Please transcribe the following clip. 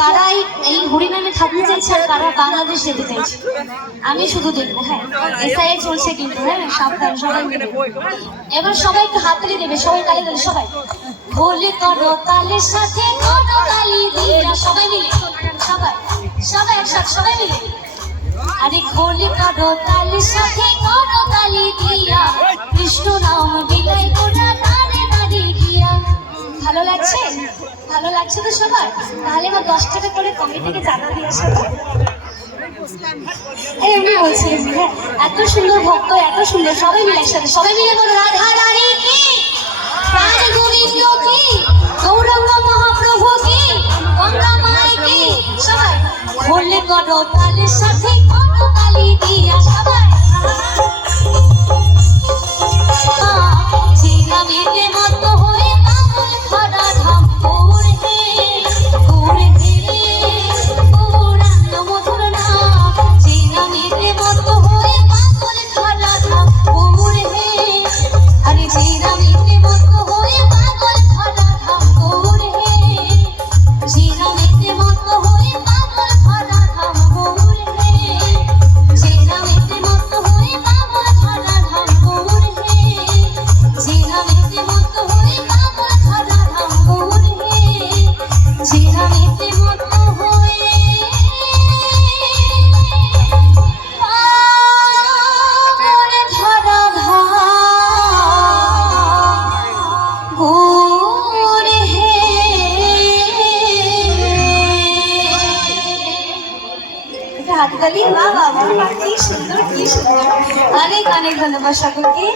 কারা এই হরিনামে থাকতে চাইছে আর কারা বাংলাদেশ যেতে চাইছে। আমি শুধু দেখবো। হ্যাঁ, এসআইএ চলছে কিন্তু। হ্যাঁ, সাবধান সবাই মিলে। এবার সবাইকে হাততালি দেবে, সবাই তালি দেবে। সবাই হোলি করো তালের সাথে করো তালি দিয়া, সবাই মিলে, সবাই সবাই একসাথে, সবাই মিলে। আরে হোলি করো তালের সাথে করো তালি দিয়া, কৃষ্ণ নাম বিলাই গোড়া দাঁড়ে দাঁড়িয়ে গিয়া। ভালো লাগছে? ভালো লাগছে তো সবার? তাহলে এবার 10 টাকা করে কমিটিকে চাঁদা দিয়ে আসা। এমনি বলছি। হ্যাঁ, এত সুন্দর ভক্ত, এত সুন্দর। সবাই মিলে একসাথে, সবাই মিলে বলো রাধা রানী কি, প্রাণ গোবিন্দ কি, গৌরাঙ্গ মহাপ্রভু কি, গঙ্গা মাই কি। সবাই বললে করো তালের সাথে করো তালি দিয়া, সবাই জিরামিতে মত হয়ে পাগল ধরা ধাম ঘুরে ঘুরে ঘিরে গৌরাঙ্গ মধুর নাম। জিরামিতে মত হয়ে পাগল ধরা ধাম ঘুরে, আরে জিরামিতে মত হয়ে পাগল ধরা ধাম ঘুরে, জিরামিতে মত হয়ে পাগল ধরা ধাম ঘুরে, জিরামিতে মত হয়ে পাগল ধরা ধাম ঘুরে, জিরামিতে মত হয়ে পাগল ধরা ধাম ঘুরে, জিরামিতে মত হয়ে পাগল ধরা ধাম ঘুরে। হাততালি। বাহ বাহ বাহ, কি সুন্দর, কি সুন্দর। অনেক অনেক ধন্যবাদ সকলকে।